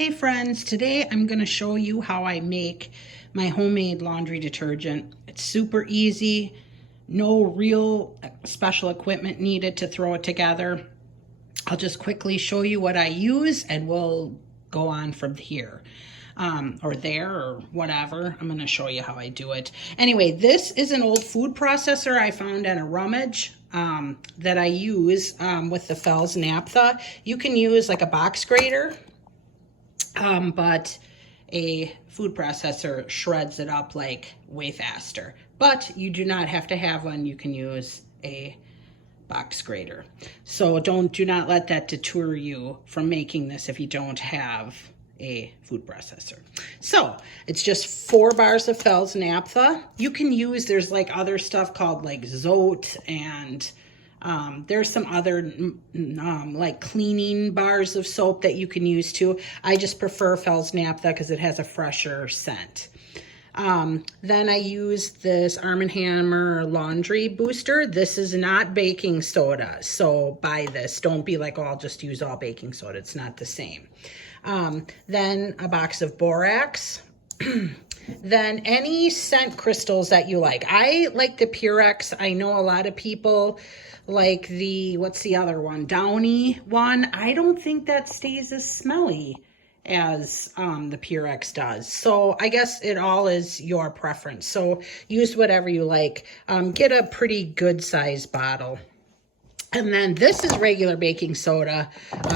Hey friends, today I'm going to show you how I make my homemade laundry detergent. It's super easy, no real special equipment needed to throw it together. I'll just quickly show you what I use and we'll go on from here. Or there or whatever. I'm going to show you how I do it. Anyway, this is an old food processor I found in a rummage that I use with the Fels naphtha. You can use like a box grater. But a food processor shreds it up like way faster. But you do not have to have one. You can use a box grater. So do not let that deter you from making this if you don't have a food processor. So it's just 4 bars of Fels naphtha. You can use, there's like other stuff called like Zote, and there's some other like cleaning bars of soap that you can use too. I just prefer Fels naphtha because it has a fresher scent. Then I use this Arm & Hammer laundry booster. This is not baking soda, so buy this. Don't be like, oh, I'll just use all baking soda. It's not the same. Then a box of borax. Then any scent crystals that you like. I like the Purex. I know a lot of people like the, what's the other one? Downy one. I don't think that stays as smelly as the Purex does. So I guess it all is your preference. So use whatever you like. Get a pretty good size bottle. And then this is regular baking soda.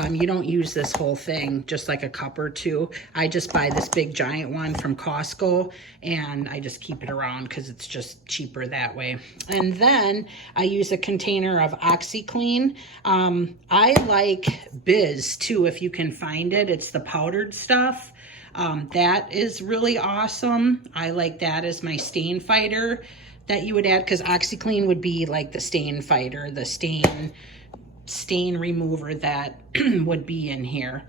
You don't use this whole thing, just like a cup or two. I just buy this big giant one from Costco and I just keep it around because it's just cheaper that way. And then I use a container of OxiClean. I like Biz too, if you can find it. It's the powdered stuff. That is really awesome. I like that as my stain fighter that you would add, because OxiClean would be like the stain fighter, the stain remover that would be in here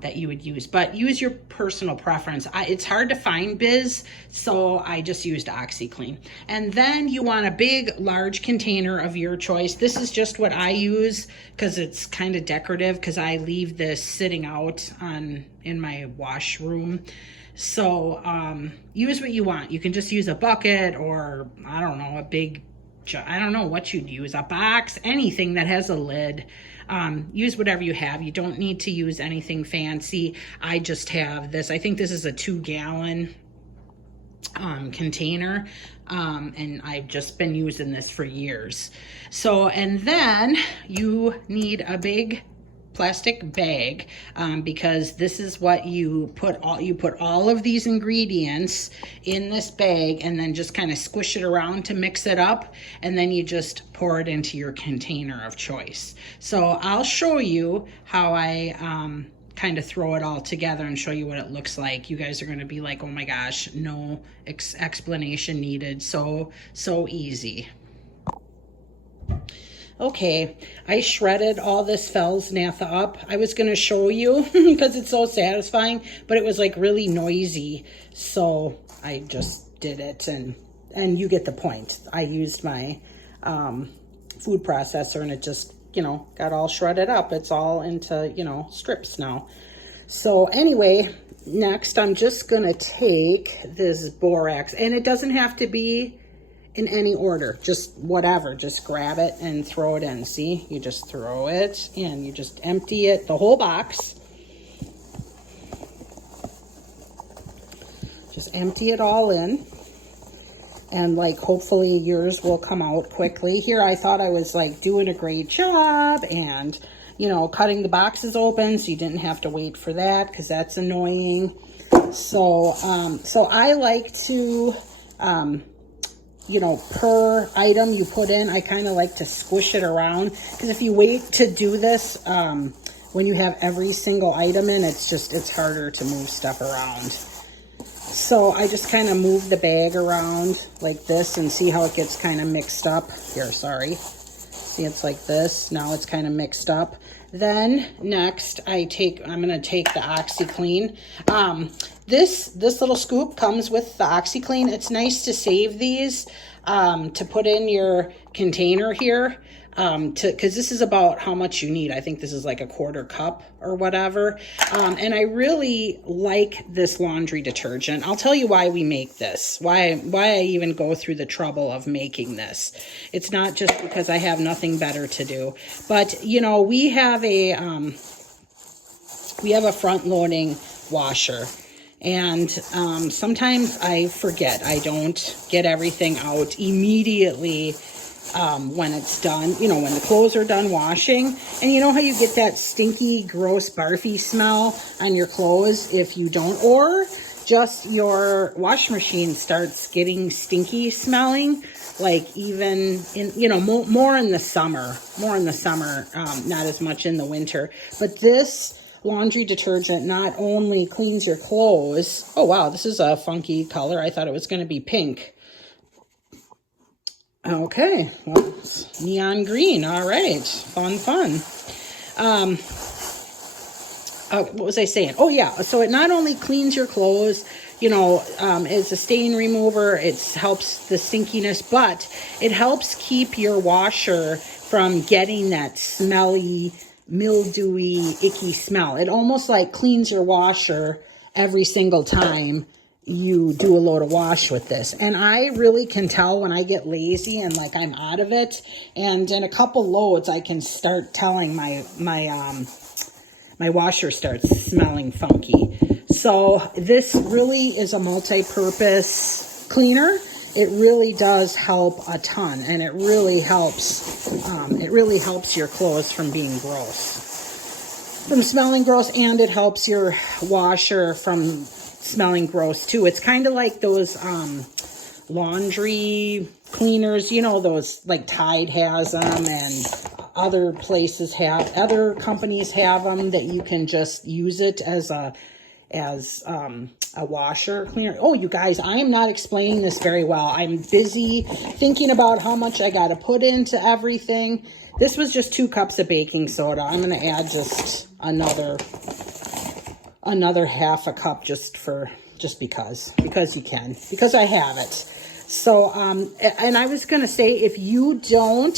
that you would use. But use your personal preference. It's hard to find Biz, so I just used OxiClean. And then you want a big, large container of your choice. This is just what I use because it's kind of decorative, because I leave this sitting out in my washroom. So use what you want. You can just use a bucket, or I don't know, I don't know what you'd use, a box, anything that has a lid. Use whatever you have. You don't need to use anything fancy. I just have this. I think this is a 2-gallon container, and I've just been using this for years. So, and then you need a big plastic bag, because this is what you put all of these ingredients in this bag, and then just kind of squish it around to mix it up, and then you just pour it into your container of choice. So I'll show you how I kind of throw it all together and show you what it looks like. You guys are going to be like, oh my gosh, no explanation needed. So easy. Okay, I shredded all this Fels naphtha up. I was going to show you because it's so satisfying, but it was like really noisy. So I just did it, and you get the point. I used my food processor, and it just, got all shredded up. It's all into, strips now. So anyway, next I'm just going to take this borax, and it doesn't have to be in any order, just whatever, just grab it and throw it in. See, you just throw it in, you just empty it, the whole box. Just empty it all in, and like hopefully yours will come out quickly. Here I thought I was like doing a great job and cutting the boxes open, so you didn't have to wait for that, because that's annoying. So I like to per item you put in, I kind of like to squish it around, because if you wait to do this when you have every single item in, it's harder to move stuff around. So I just kind of move the bag around like this and see how it gets kind of mixed up. Here, sorry. See, it's like this. Now it's kind of mixed up. Then next I'm going to take the OxiClean. This little scoop comes with the OxiClean. It's nice to save these to put in your container here. because this is about how much you need. I think this is like a 1/4 cup or whatever. And I really like this laundry detergent. I'll tell you why we make this, why I even go through the trouble of making this. It's not just because I have nothing better to do, but you know, we have a front loading washer. And sometimes I forget. I don't get everything out immediately when it's done, you know, when the clothes are done washing. And you know how you get that stinky, gross, barfy smell on your clothes if you don't, or just your wash machine starts getting stinky smelling, like even in, you know, more in the summer, not as much in the winter. But this laundry detergent not only cleans your clothes. Oh wow, this is a funky color. I thought it was going to be pink. Okay, well, it's neon green. All right, fun. What was I saying? Oh yeah, so it not only cleans your clothes, you know, it's a stain remover. It helps the stinkiness, but it helps keep your washer from getting that smelly, mildewy, icky smell. It almost like cleans your washer every single time you do a load of wash with this. And I really can tell when I get lazy and like I'm out of it. And in a couple loads, I can start telling my washer starts smelling funky. So this really is a multi-purpose cleaner. It really does help a ton, and it really helps your clothes from being gross, from smelling gross, and it helps your washer from smelling gross too. It's kind of like those laundry cleaners, you know, those like Tide has them, and other companies have them that you can just use it as a washer cleaner. Oh, you guys, I am not explaining this very well. I'm busy thinking about how much I got to put into everything. This was just 2 cups of baking soda. I'm going to add just another half a cup just because you can, because I have it. So, and I was going to say, if you don't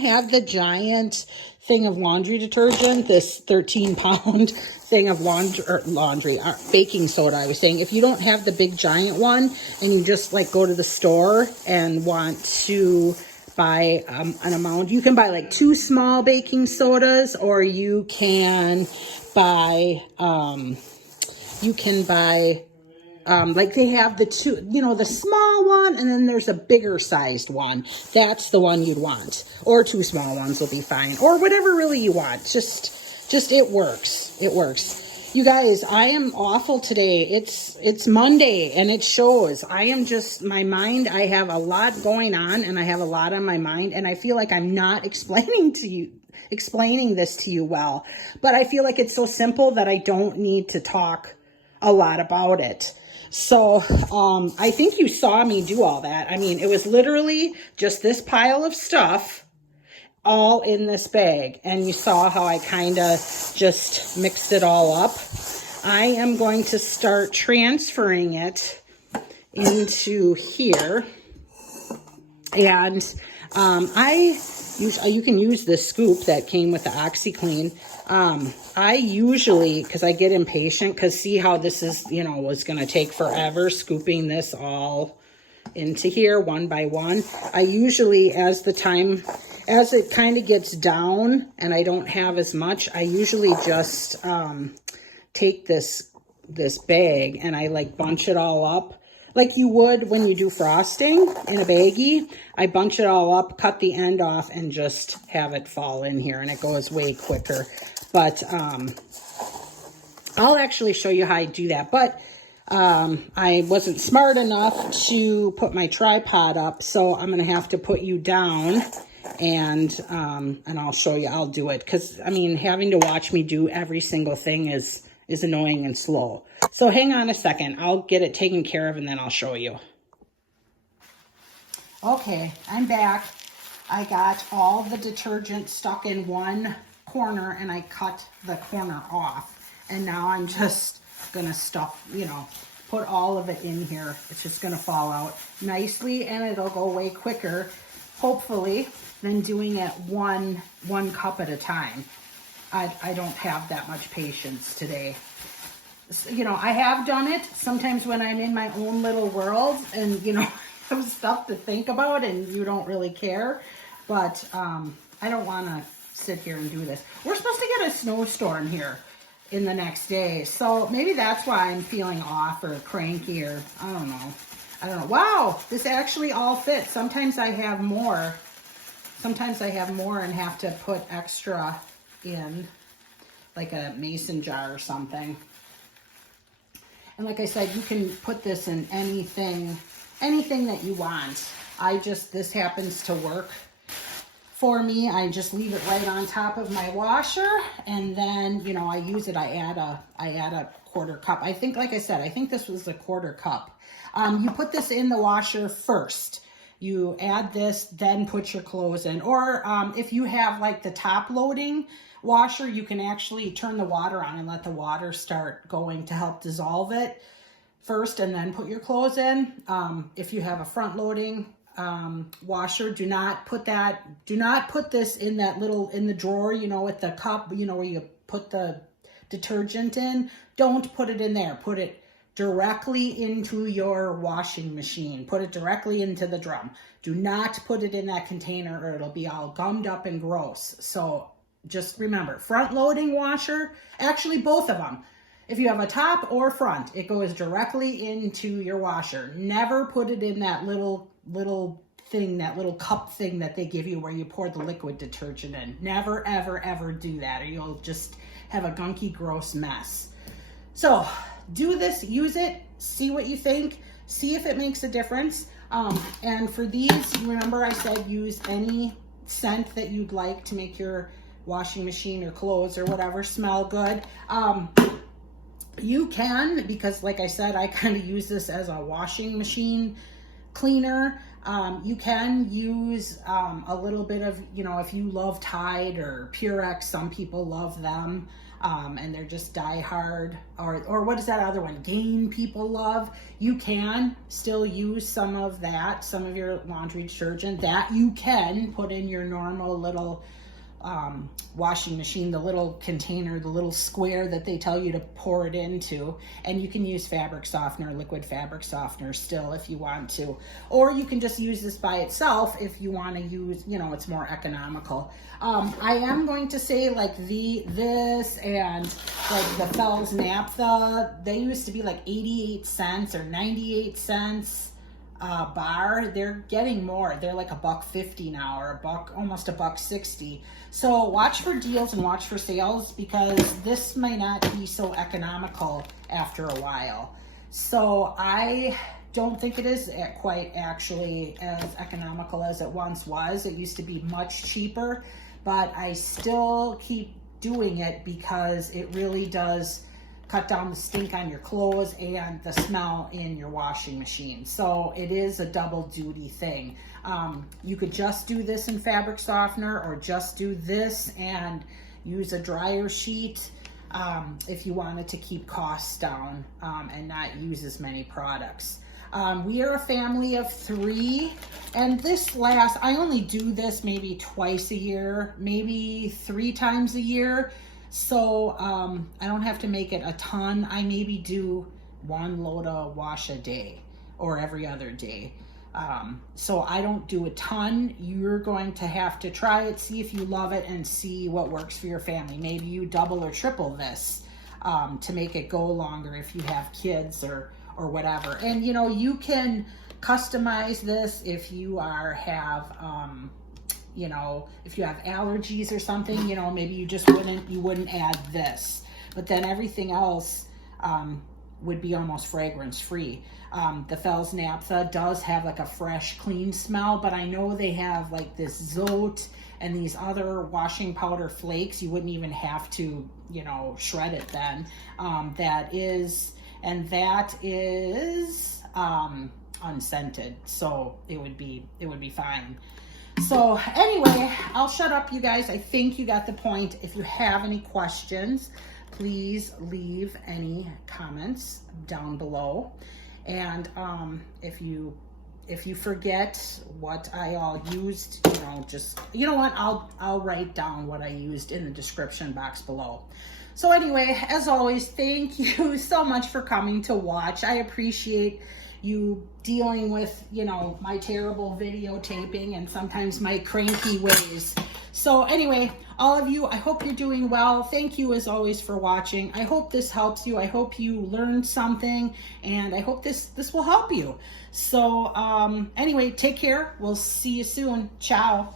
have the giant thing of laundry detergent, this 13-pound thing of baking soda, I was saying, if you don't have the big giant one and you just like go to the store and want to buy an amount, you can buy like 2 small baking sodas, or you can buy like they have the 2, you know, the small one, and then there's a bigger sized one. That's the one you'd want. Or 2 small ones will be fine. Or whatever really you want. Just it works. It works. You guys, I am awful today. It's Monday and it shows. I am just, my mind, I have a lot going on and I have a lot on my mind, and I feel like I'm not explaining this to you well. But I feel like it's so simple that I don't need to talk a lot about it. So I think you saw me do all that. I mean, it was literally just this pile of stuff all in this bag, and you saw how I kind of just mixed it all up. I am going to start transferring it into here, and you can use this scoop that came with the OxyClean. I usually, because I get impatient, because see how this is, you know, was going to take forever scooping this all into here one by one. I usually, as it kind of gets down and I don't have as much, I usually just take this bag and I like bunch it all up like you would when you do frosting in a baggie. I bunch it all up, cut the end off, and just have it fall in here, and it goes way quicker. But I'll actually show you how I do that. But I wasn't smart enough to put my tripod up, so I'm going to have to put you down, and I'll show you. I'll do it, because, I mean, having to watch me do every single thing is annoying and slow. So hang on a second. I'll get it taken care of, and then I'll show you. Okay, I'm back. I got all the detergent stuck in one corner, and I cut the corner off. And now I'm just going to stuff, put all of it in here. It's just going to fall out nicely, and it'll go way quicker hopefully, than doing it one cup at a time. I don't have that much patience today. You know, I have done it sometimes when I'm in my own little world and, you know, have stuff to think about and you don't really care. But I don't want to sit here and do this. We're supposed to get a snowstorm here in the next day. So maybe that's why I'm feeling off or cranky or I don't know. Wow, this actually all fits. Sometimes I have more. Sometimes I have more and have to put extra in, like a mason jar or something. And like I said, you can put this in anything that you want. This happens to work for me. I just leave it right on top of my washer, and then, you know, I use it. I add a quarter cup. I think, like I said, I think this was a quarter cup. You put this in the washer first. You add this, then put your clothes in. Or if you have like the top loading washer, you can actually turn the water on and let the water start going to help dissolve it first, and then put your clothes in. If you have a front loading washer, do not put this in that little, in the drawer, you know, with the cup, you know, where you put the detergent in. Don't put it in there. Put it directly into your washing machine. Put it directly into the drum. Do not put it in that container or it'll be all gummed up and gross. So just remember, front loading washer, actually both of them. If you have a top or front, it goes directly into your washer. Never put it in that little thing, that little cup thing that they give you where you pour the liquid detergent in. Never, ever, ever do that, or you'll just have a gunky, gross mess. So do this, use it, see what you think, see if it makes a difference. And for these, remember I said use any scent that you'd like to make your washing machine or clothes or whatever smell good. You can, because like I said, I kind of use this as a washing machine cleaner. You can use a little bit of, you know, if you love Tide or Purex, some people love them. And they're just die hard, or what is that other one? Gain people love. You can still use some of that, some of your laundry detergent that you can put in your normal little washing machine, the little container, the little square that they tell you to pour it into. And you can use fabric softener, liquid fabric softener still if you want to. Or you can just use this by itself if you want to use, you know, it's more economical. I am going to say like this and like the Fels naphtha, they used to be like 88 cents or 98 cents bar. They're getting more. They're like $1.50 now, or almost $1.60. So watch for deals and watch for sales, because this might not be so economical after a while. So I don't think it is quite actually as economical as it once was. It used to be much cheaper, but I still keep doing it because it really does cut down the stink on your clothes and the smell in your washing machine. So it is a double duty thing. You could just do this in fabric softener, or just do this and use a dryer sheet if you wanted to keep costs down and not use as many products. We are a family of 3, and I only do this maybe twice a year, maybe 3 times a year. So I don't have to make it a ton. I maybe do 1 load of wash a day or every other day. So I don't do a ton. You're going to have to try it, see if you love it, and see what works for your family. Maybe you double or triple this to make it go longer if you have kids or whatever. And you know, you can customize this if you have you know, if you have allergies or something, you know, maybe you wouldn't add this, but then everything else would be almost fragrance free. The Fels naphtha does have like a fresh, clean smell, but I know they have like this Zote and these other washing powder flakes. You wouldn't even have to, you know, shred it then. That is unscented, so it would be fine. So anyway, I'll shut up, you guys. I think you got the point. If you have any questions, please leave any comments down below. And if you if you forget what I all used, you know, just, you know what, I'll write down what I used in the description box below. So anyway, as always, thank you so much for coming to watch. I appreciate you dealing with, you know, my terrible videotaping and sometimes my cranky ways. So anyway, all of you, I hope you're doing well. Thank you as always for watching. I hope this helps you. I hope you learned something, and I hope this will help you. So anyway, take care. We'll see you soon. Ciao.